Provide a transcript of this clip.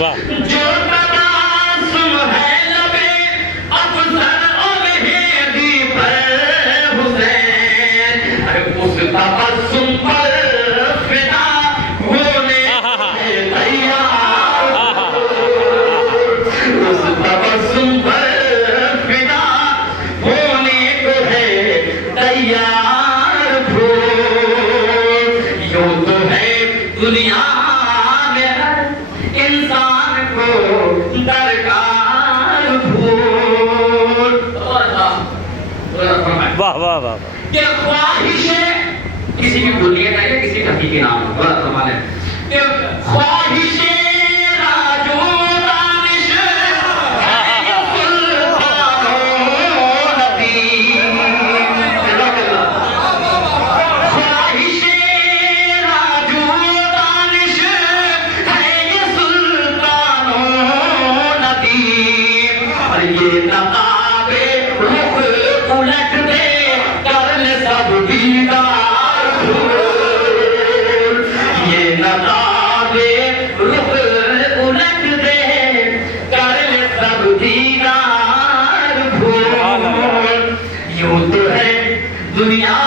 واہ جو تباسم ہے لبے افضل الہدی پر حسین، ارے اس تبسم پر فدا ہونے تیار، اس تبسم پر فدا ہونے کو ہے تیار پھول، یوں تو ہے دنیا میں ہر انسان کو درکار پھول۔ واہ واہ واہ کہ خواہشیں کسی کی بنیت ہے یا کسی کا حقیقی نام ہے، بڑا کمال ہے کہ خواہشیں راجو دانش ہے یہ سلطان و حکیم، خواہشیں راجو دانش ہے یہ سلطان و ندیم، اور یہ نقاب رخ الٹ دے کرن سب دیدار پھول، یہ نقاب رخ الٹ دے کرن سب دیدار پھول، یوں تو ہے دنیا